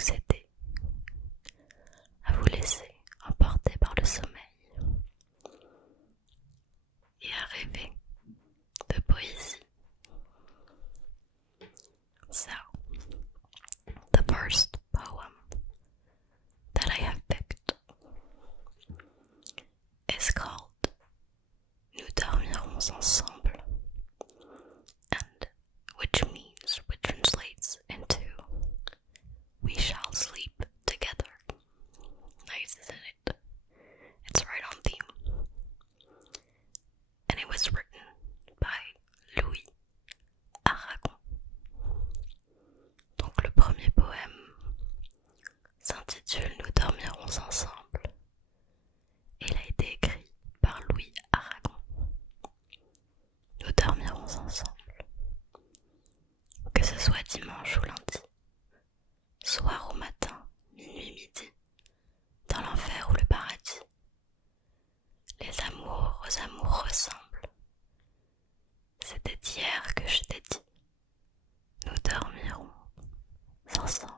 vous aider à vous laisser emporter par le sommeil et à rêver de poésie. So, the first poem that I have picked is called Nous dormirons ensemble, and which translates into we shall sleep together. Nice, isn't it? It's right on theme. And it was written by Louis Aragon. Donc le premier poème s'intitule Nous dormirons ensemble et il a été écrit par Louis Aragon. Nous dormirons ensemble, que ce soit dimanche ou lundi, soir ou matin, minuit, midi, dans l'enfer ou le paradis. Les amours aux amours ressemblent. C'était hier que je t'ai dit, nous dormirons ensemble.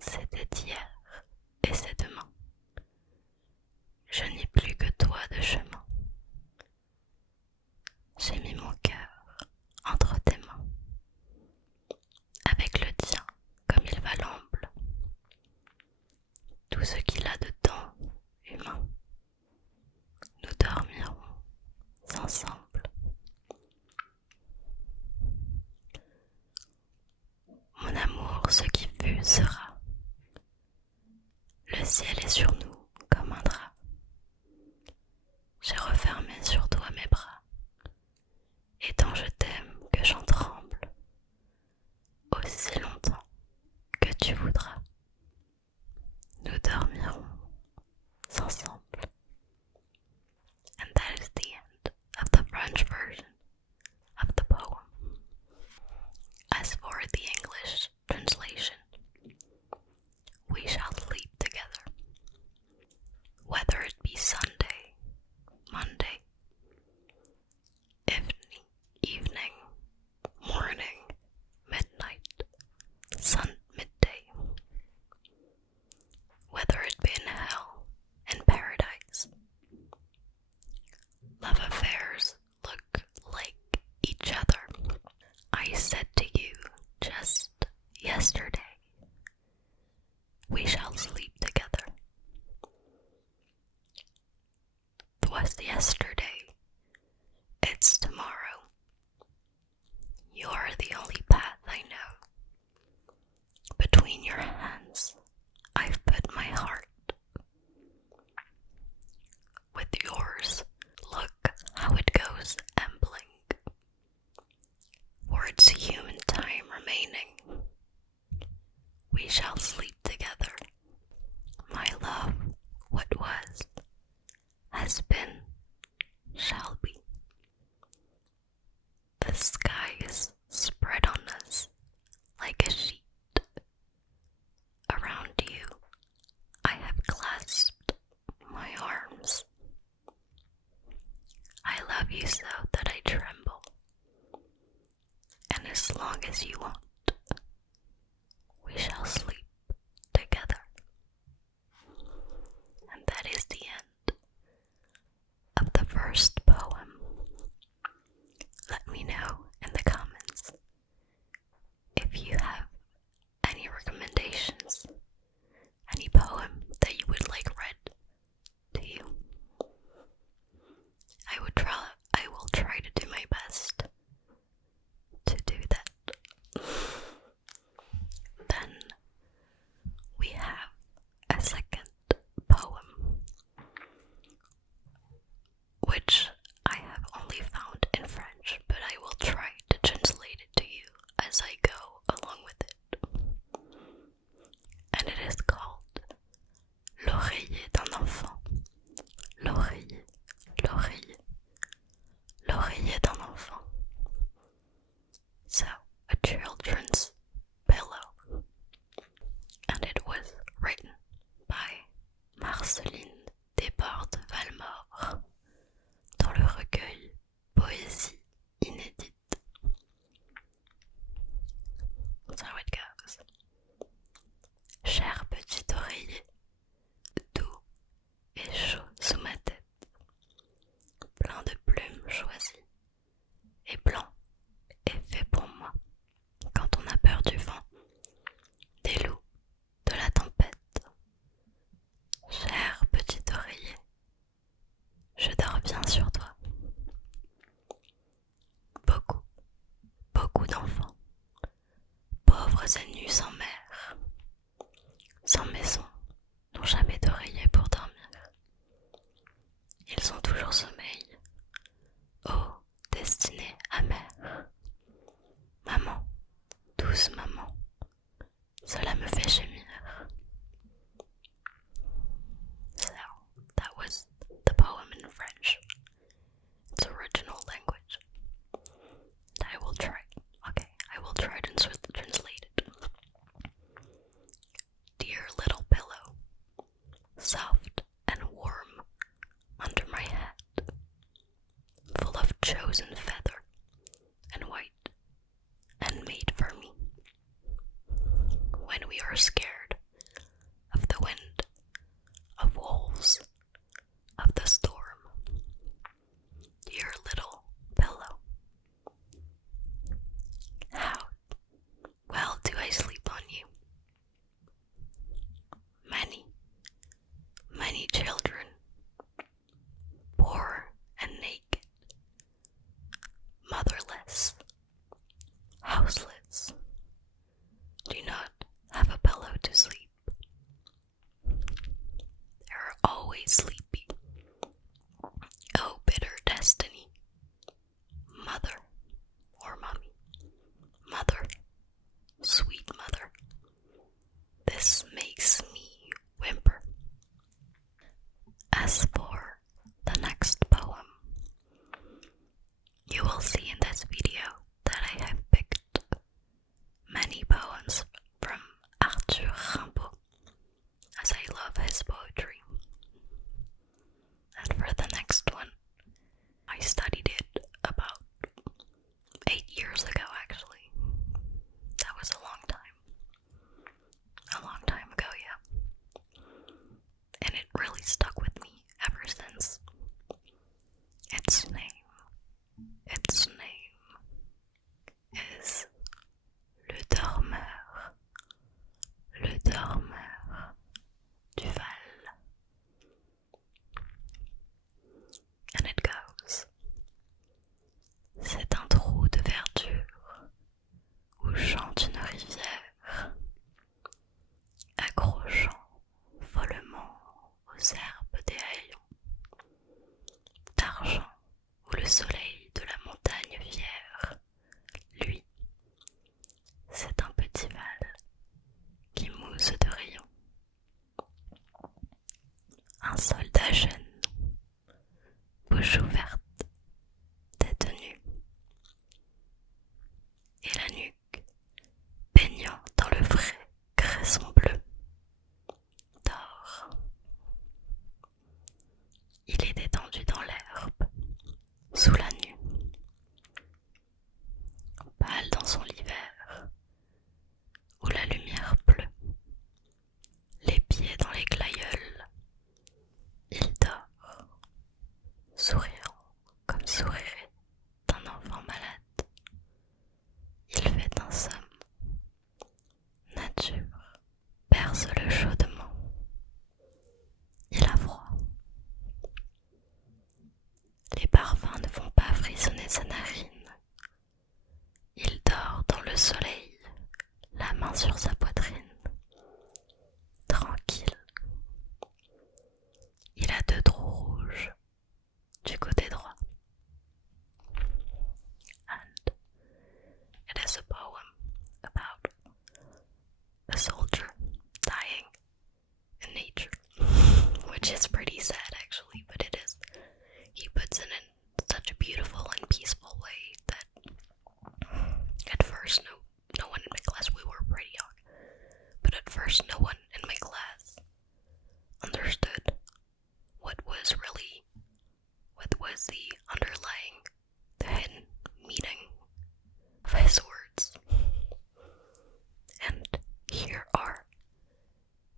C'était hier et c'est demain. Je n'ai plus que toi de chemin. J'ai mis mon cœur entre tes mains, avec le tien comme il va l'amble. Tout ce qu'il a de temps humain, nous dormirons ensemble. Mon amour, ce qui fut sera. Le ciel est sur nous comme un drap. J'ai refermé sur toi mes bras, et tant je t'aime que j'en tremble, aussi longtemps que tu voudras. Nous dormirons ensemble. And that is the end of the French version of the poem. As for the English translation, we shall sleep together. Whether it be Sunday, Monday, evening, morning, midnight, midday. Whether it be in hell and paradise. Love affairs look like each other. I said to you just yesterday, we shall sleep together. 'Twas yesterday, it's tomorrow. You're the only path I know. Between your hands, I've put my heart. With yours, look how it goes ambling. For its human time remaining, we shall sleep together. My love, what was, has been, shall be. The skies spread on us like a sheet. Around you, I have clasped my arms. I love you so that I tremble. And as long as you want, we shall sleep together. And that is the end of the first poem. Let me know in the comments if you have any recommendations, any poem that you would like read to you. I will try to do my best to do that. posés nus sans mère, sans maison, n'ont jamais d'oreiller pour dormir. Ils ont toujours sommeil, ô destinée amère. Maman, douce maman, cela me fait gémir. So, that was the poem in French. It's original language. I will try. Okay, I will try to translate it. Dear little pillow, soft and warm under my head, full of chosen feather and white and made for me. When we are scared of the wind, of wolves, of the storm, dear little pillow, how well do I sleep on you? Many, many children, poor and naked, motherless, houseless, do not have a pillow to sleep. They are always sleepy. Oh, bitter destiny. Mother or mommy. Mother, sweet mother. This makes me whimper. As for the next poem, you will see in this video that I have picked many poems from Rimbaud, as I love his poetry. And for the next one, I studied it about 8 years ago actually. That was a long time. A long time ago, yeah. And it really stuck with me ever since. Its name is Le Dormeur du Val. And it goes. C'est un trou de verdure où chante une rivière, accrochant follement aux herbes des haillons, d'argent où le soleil de la montagne fière, lui, c'est un petit val qui mousse de rayons. Un soldat jeune, bouche ouverte, tête nue, et la nuque baignant dans le frais cresson bleu d'or. Il est étendu dans l'herbe, sous la nue, pâle dans son hiver, où la lumière pleut, les pieds dans les glaïeuls, il dort, souriant comme sourirait un enfant malade. Il fait un somme, nature berce le chaudement, il a froid. Les parfums ne font pas frissonner sa narine. Il dort dans le soleil, la main sur sa poitrine, tranquille. Il a 2 trous rouges du côté droit. And it is a poem about a soldier dying in nature, which is pretty sad actually, but it is. He puts it in such a beautiful and peaceful way that at first no one in my class, we were pretty young, but at first no one in my class understood what was the underlying, the hidden meaning of his words. And here are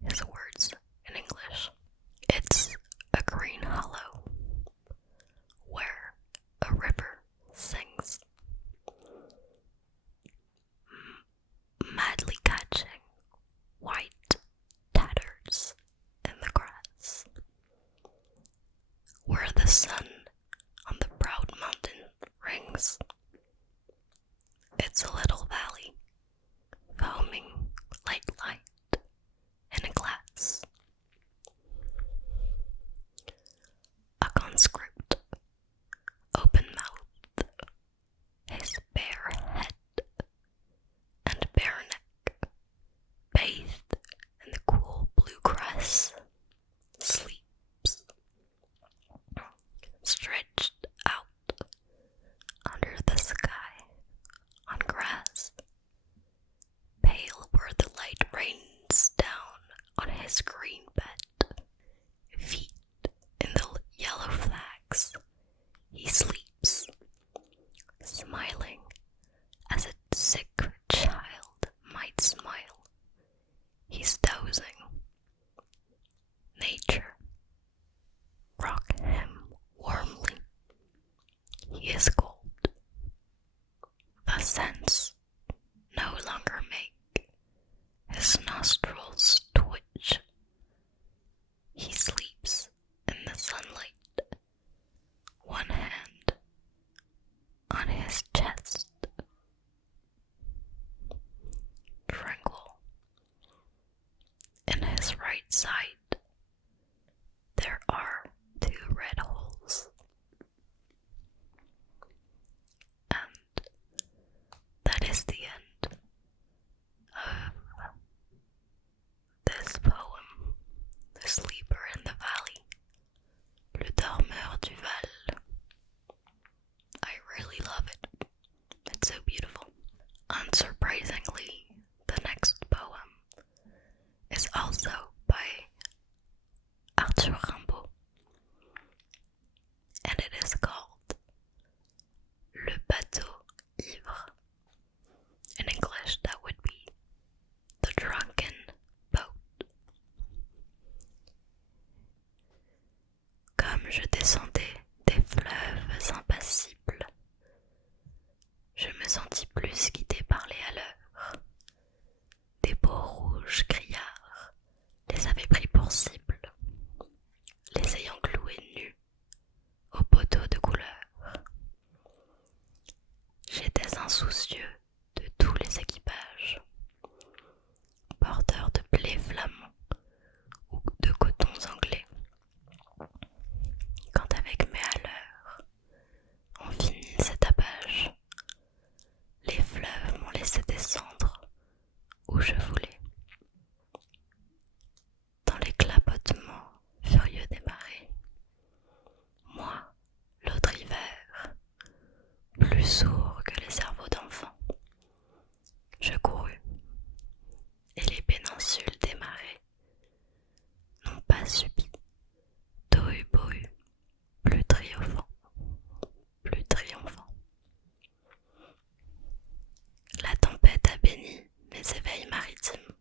his words in English. It's a green hollow where a river sings, madly catching white tatters in the grass, where the sun on the proud mountain rings. It's a little valley, foaming his right side, there are 2 red holes. And that is the end of this poem, The Sleeper in the Valley, Le Dormeur du Val. I really love it. It's so beautiful. Unsurprisingly, the next poem is also by Rimbaud, and it is called Le Bateau Ivre. In English, that would be The Drunken Boat. Comme je descendais des fleuves impassibles, je me sentis plus guidé par les haleurs. Des beaux rouges criards les avaient pris pour cible, les ayant cloués nus au poteau de couleur. J'étais insoucieux de tous les équipages, porteurs de blé flamand ou de cotons anglais. Quand avec mes haleurs, on finit cet tapage, les fleuves m'ont laissé descendre où je voulais. Dans les clapotements furieux des marées, moi, l'autre hiver, plus sourd que les cerveaux d'enfants, je courus, et les péninsules des marais n'ont pas subi tohu-bohu plus triomphant. La tempête a béni mes éveils maritimes.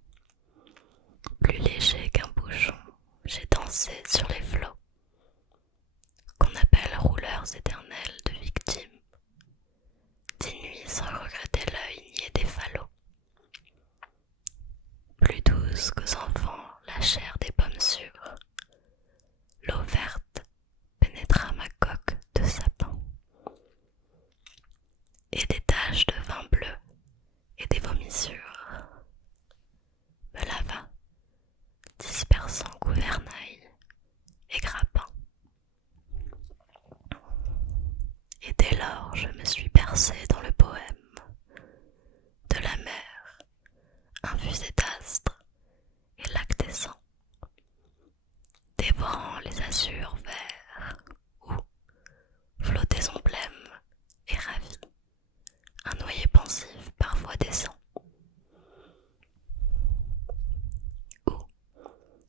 Plus léger qu'un bouchon, j'ai dansé sur les flots, qu'on appelle rouleurs éternels de victimes, des nuits sans regretter l'œil niais des falots. Plus douce qu'aux enfants la chair des pommes sûres, l'eau verte pénétra ma coque de sapin, et des taches de vin bleu et des vomissures me lava, dispersant gouvernail et grappin. Et dès lors je me suis bercé dans le poème de la mer, infusée d'astres et lactescent, dévorant les azurs verts où, flottaison blême et ravie, un noyer pensif parfois descend. Ou,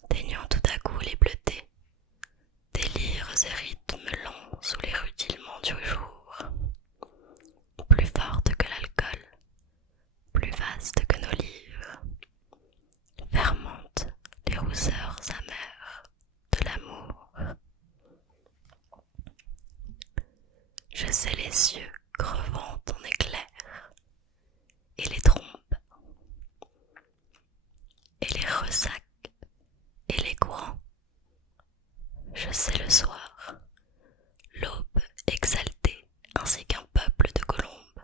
teignant tout à coup les bleutés, des lyres et rythmes longs sous les rutilements du jour, plus forte que l'alcool, plus vaste que nos livres, fermentent les rousseurs amères de l'amour. Je sais les cieux crevant ton éclair, et les trompes, et les ressacs, et les courants. Je sais le soir, l'aube exaltée ainsi qu'un peuple de colombes.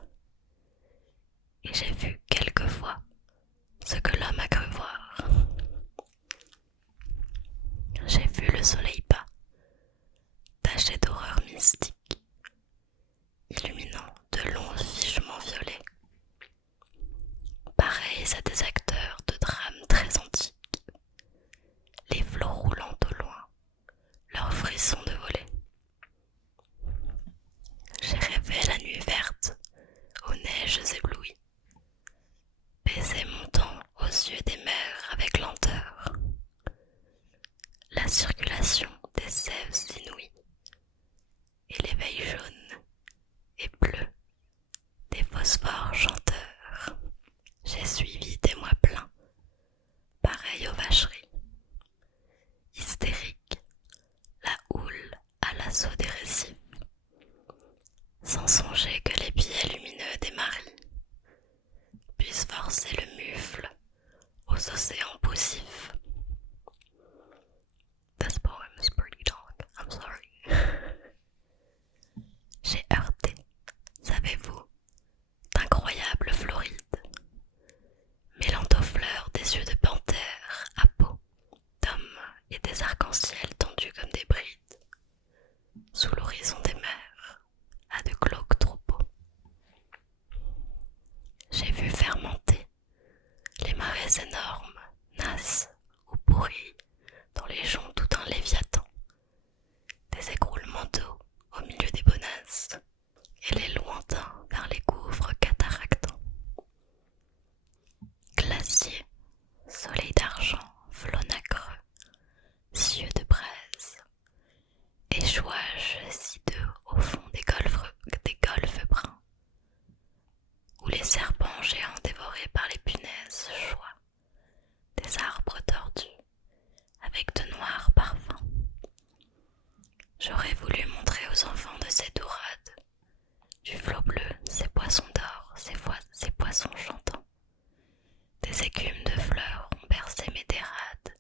Et j'ai vu quelquefois ce que l'homme a cru voir. J'ai vu le soleil bas, taché d'horreur mystique, illuminant de longs figements violets, pareils à des acteurs de drames très antiques, les flots roulant au loin, leurs frissons de volée. J'ai rêvé la nuit verte, aux neiges éblouies, baiser montant aux yeux des mers avec lenteur, la circulation des sèves inouïes, et l'éveil jaune et bleu des phosphores chanteurs. J'ai suivi des mois pleins, pareils aux vacheries, hystériques, la houle à l'assaut des récifs, sans songer que les pieds lumineux des maris puissent forcer le mufle aux océans poussifs. This poem is pretty long, I'm sorry. J'ai heurté, savez-vous, d'incroyables florides, mêlant aux fleurs des yeux de panthère à peau pourris dont les joncs tout un léviathan, des écroulements d'eau au milieu des bonasses, et les lointains vers les gouffres cataractants. Glacier, soleil d'argent, flot nacreux, cieux de braise, échouage sideux au fond des golfes bruns, où les serpents géants dévorés par les punaises choient des arbres tordus avec de noirs parfums. J'aurais voulu montrer aux enfants de ces dourades, du flot bleu, ces poissons d'or, ces poissons chantants. Des écumes de fleurs ont bercé mes dérades,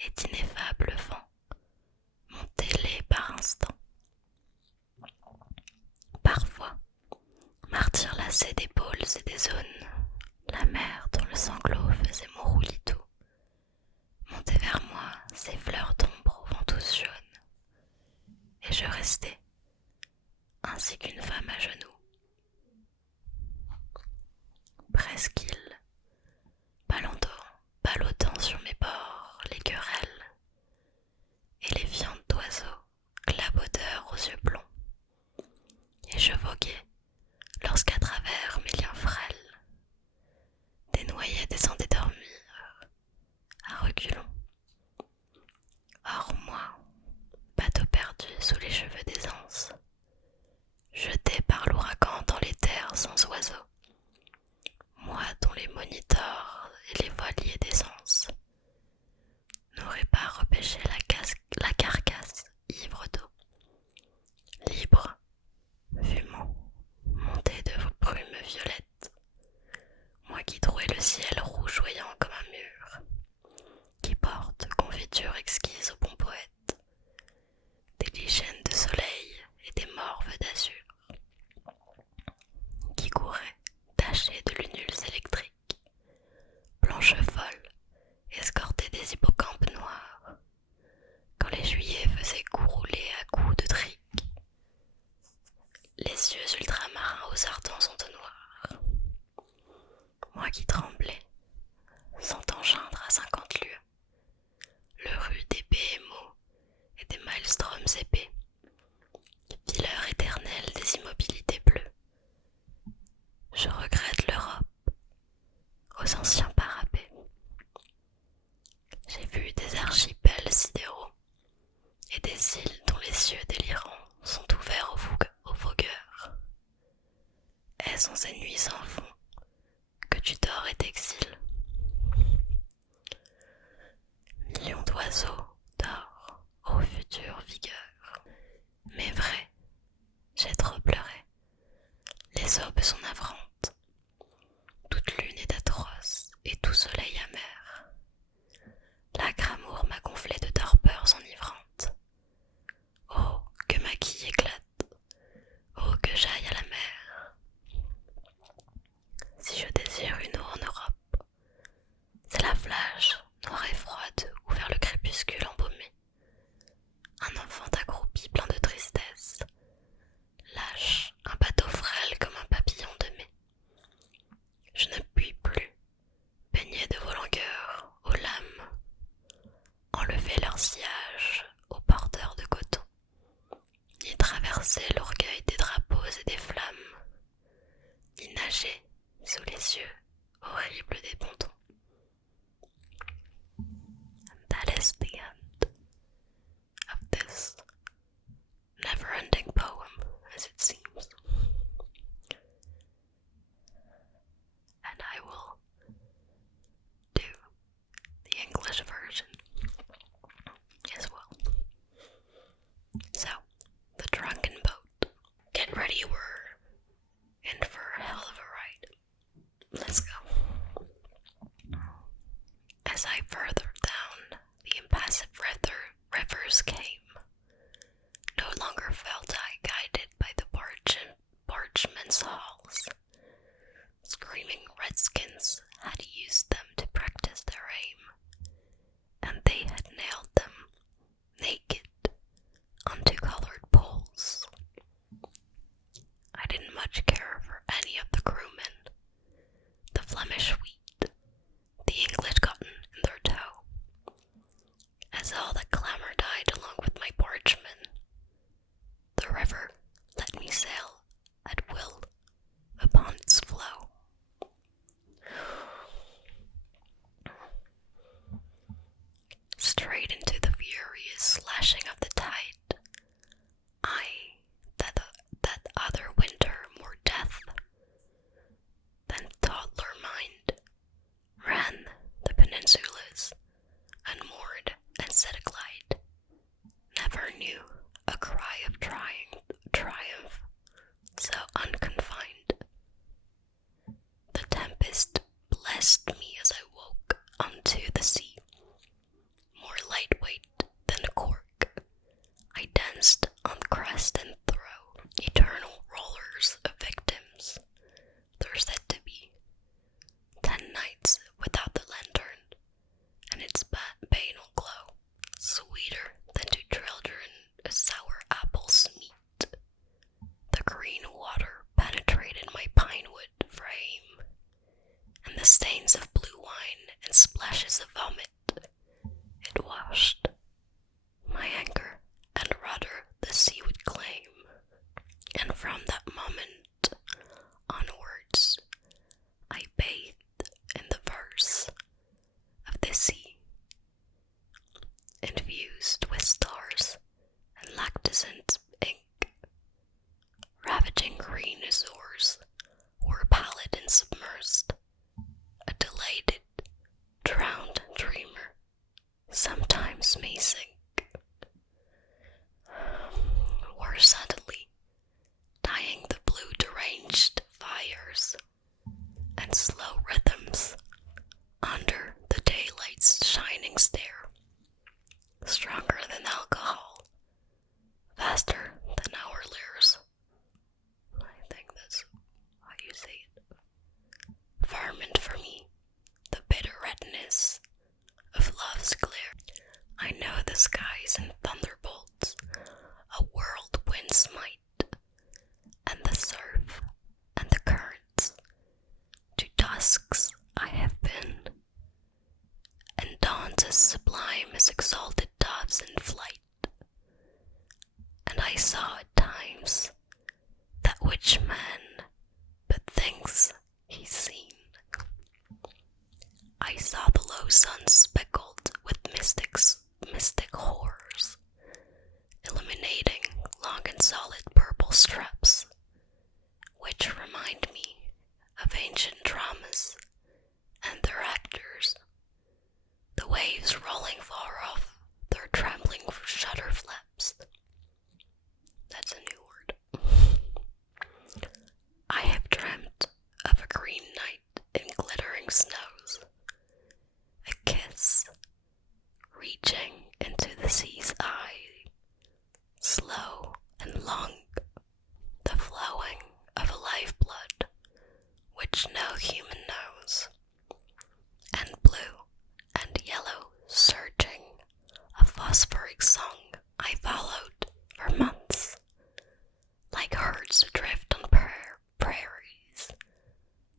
et d'ineffables vents montaient-les par instants. Parfois, martyr lassé d'épaules et des zones, la mer dont le sanglot faisait mon roulis-tout, montait vers moi ses fleurs d'ombre aux ventouses jaunes, et je restais, ainsi qu'une femme à genoux. Presqu'île, ballottant sur mes bords les querelles, et les viandes d'oiseaux, clabaudeurs aux yeux blonds, et je voguais, lorsqu'à travers mes liens frêles, des noyés descendaient dormir, à reculons. Or moi, bateau perdu sous les cheveux des anses, jeté par l'ouragan dans les terres sans oiseaux, moi dont les monitors et les voiliers d'essence n'auraient pas repêché la carcasse ivre d'eau, libre, fumant, monté de brumes violettes, moi qui trouais le ciel rougeoyant comme un mur, qui porte confiture exquise au bon poète, des lichens de soleil et des morves d'azur, qui couraient tachés de lunules électriques, blanches folles, escortées des hippocampes noirs, quand les juillets faisaient cou rouler à coups de trique, les cieux ultramarins aux ardents entonnoirs, moi qui tremblais, sentant geindre à 50 lieues, le rude des BMO et des maelstroms épais, fileurs éternelles des immobilités bleues. Je regrette l'Europe aux anciens parapets. J'ai vu des archipels sidéraux et des îles dont les cieux délirants sont ouverts aux vogueurs. Est-ce en ces nuits sans fond que tu dors et t'exiles? Millions d'oiseaux dorent ô future vigueur. Mais vrai, j'ai trop pleuré. Les aubes sont navrantes. Toute lune est atroce et tout soleil amer. L'âcre amour m'a gonflé de torpeurs enivrantes. Oh, que ma quille éclate. Oh, que j'aille à la mer. Si je désire une eau en Europe, c'est la plage, noire et froide, ou vers le crépuscule embaumé. Un enfant accroupi plein de tristesse, lâche, un bateau frêle comme un papillon de mai. Je ne puis plus, baigner de vos langueurs, aux lames, enlever leur sillage aux porteurs de coton, ni traverser l'orgueil des drapeaux et des flammes, ni nager sous les yeux horribles des pontons. And that is the end of this never-ending poem, as it seems. And I will do the English version as well. So, the drunken boat. Get ready, we're in for a hell of a ride. Let's go. As I further down the impassive as exalted doves in flight, and I saw at times that which man but thinks he's seen. I saw the low sun speckled with mystic horrors, illuminating long and solid purple straps, which remind me of ancient dramas and their actors, the waves rolling far off their trembling shutter flaps. That's a new word. I have dreamt of a green night in glittering snows, a kiss reaching into the sea's eye, slow and long, the flowing of a lifeblood which no human knows, and blue and yellow surging, a phosphoric song I followed for months, like herds adrift on prairies,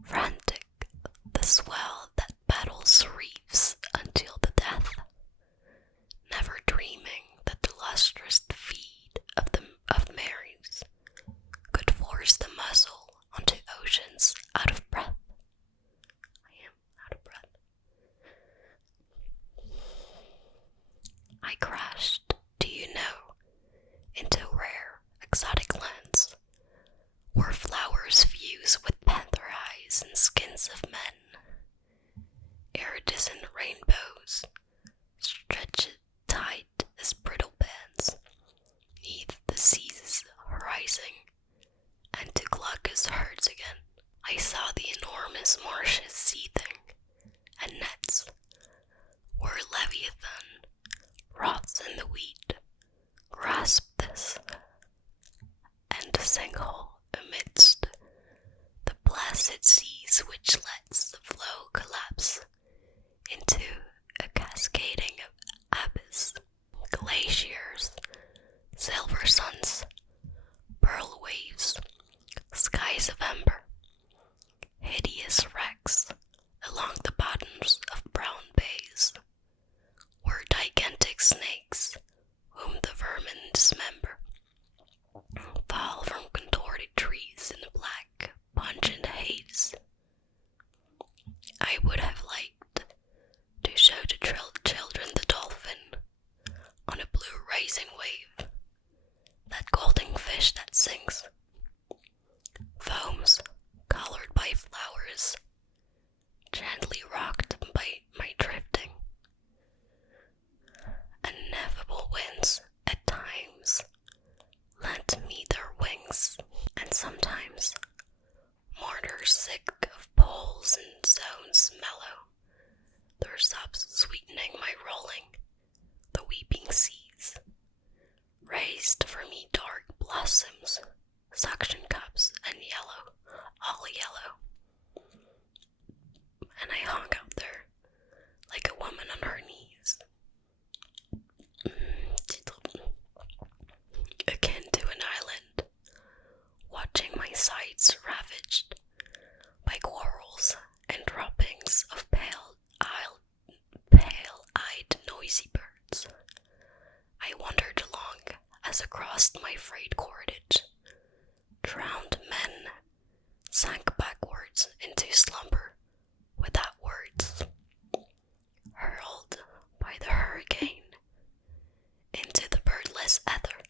frantic, the swell that battles reefs until the death, never dreaming that the lustrous feed of Marys could force the muzzle onto oceans out of breath. I am out of breath. I crashed, do you know, into rare, exotic lands, where flowers fuse with panther eyes and skins of men. Iridescent rainbows stretched tight as brittle bands neath the sea's horizon, and to Glaucus herds again. I saw the enormous marshes seething, and nets where Leviathan rots in the wheat grasped this, and the sinkhole amidst the placid seas which lets the flow collapse into a cascading abyss, glaciers, silver suns, pearl waves, skies of amber, hideous wrecks along the bottoms of brown bays, were gigantic snakes whom the vermin dismember, fall from contorted trees in the black, pungent haze. I would have liked to show the children the dolphin on a blue rising wave, that golden fish that sings, foams colored by flowers, gently rocked by my drifting. Ineffable winds at times lent me their wings, and sometimes mortars sick of poles and zones mellow, their sobs sweetening my rolling, the weeping seas, raised for me dark blossoms, suction cups, and yellow, all yellow. And I hung out there like a woman on her knees, akin to an island, watching my sides ravaged by quarrels and droppings of pale-eyed noisy birds. I wandered along as across my frayed cordage, drowned men sank backwards into slumber without words, hurled by the hurricane into the birdless ether,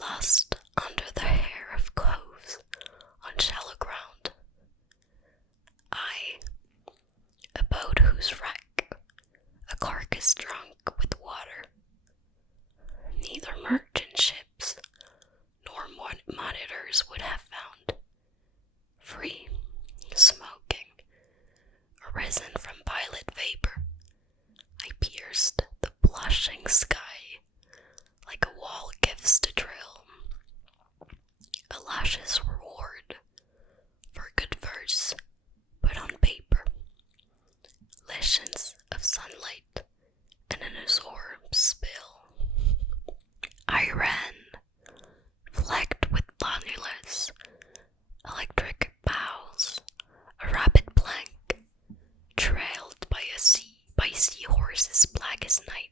lost under the hair of coves on shallow ground. I, a boat whose wreck, a carcass drunk with water, neither merchant ships nor monitors would have found, free, smoking, arisen from violet vapor. I pierced the blushing sky like a wall gives to drill, a luscious reward for good verse put on paper, litions of sunlight and an absorbed spill. I ran, flecked with lonulus, electric bows, a rapid plank, trailed by seahorses black as night.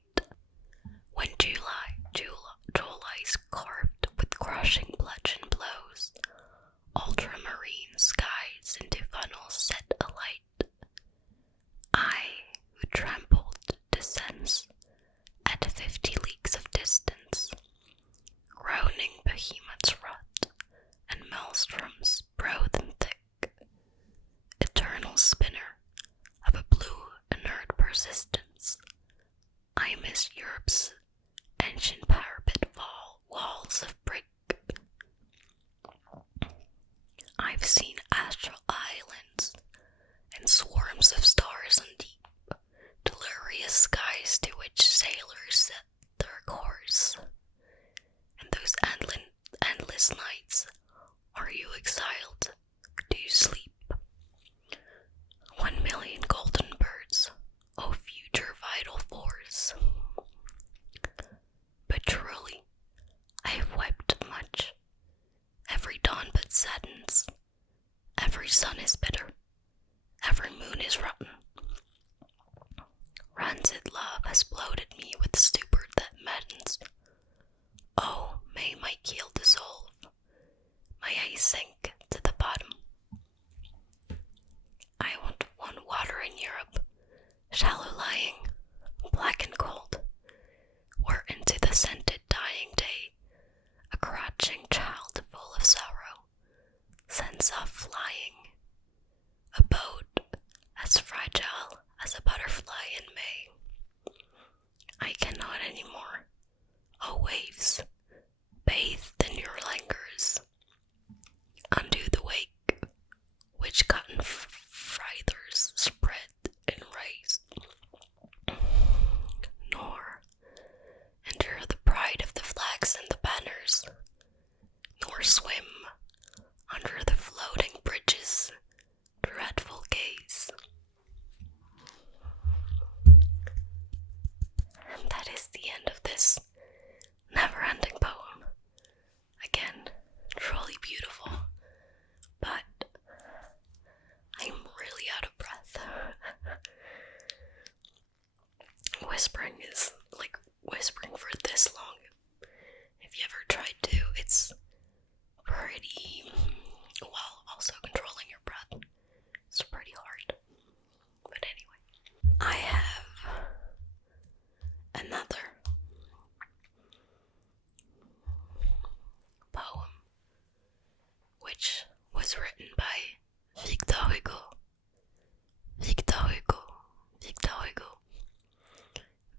resistance. I miss Europe's ancient parapet walls of brick. I've seen astral islands and swarms of stars on deep, delirious skies to which sailors set their course. And those endless nights, are you exiled? Do you sleep? 1,000,000 golden birds, O future vital force. But truly, I have wept much. Every dawn but saddens. Every sun is bitter. Every moon is rotten. Rancid love has bloated me with stupor that maddens. Oh, may my keel dissolve. May I sink to the bottom. I want one water in Europe, shallow lying, black and cold, where into the scented dying day a crouching child full of sorrow sends off flying, a boat as fragile as a butterfly in May. I cannot anymore, O waves, bathed in your languors, undo the wake which cotton frithers spread and raised, nor enter the pride of the flags and the banners, nor swim under the floating bridges' dreadful gaze. And that is the end of this never-ending poem. Again, truly beautiful, but I'm really out of breath. Whispering is like whispering for this long. If you ever tried to, it's pretty, while also controlling your breath, it's pretty hard. But anyway, I have another poem which was written by Victor Hugo.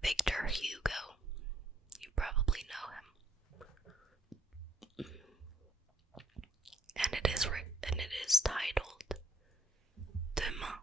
Victor Hugo. You probably know him. And it is titled Demain.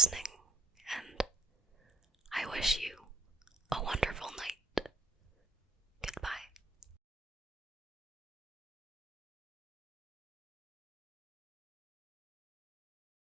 listening.